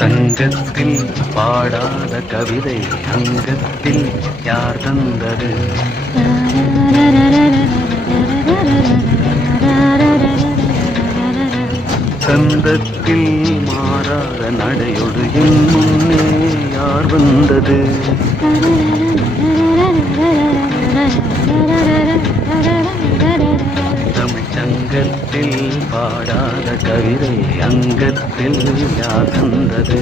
சங்கத்தில் பாடாத கவிதை அங்கத்தில் யார் தந்தது? சந்தத்தில் மாறாத நடையொடு என் முன்னே யார் வந்தது? தமிழ்ச்சங்கத்தில் பாடாத கவிதை அங்கத்தில் யார் தந்தது?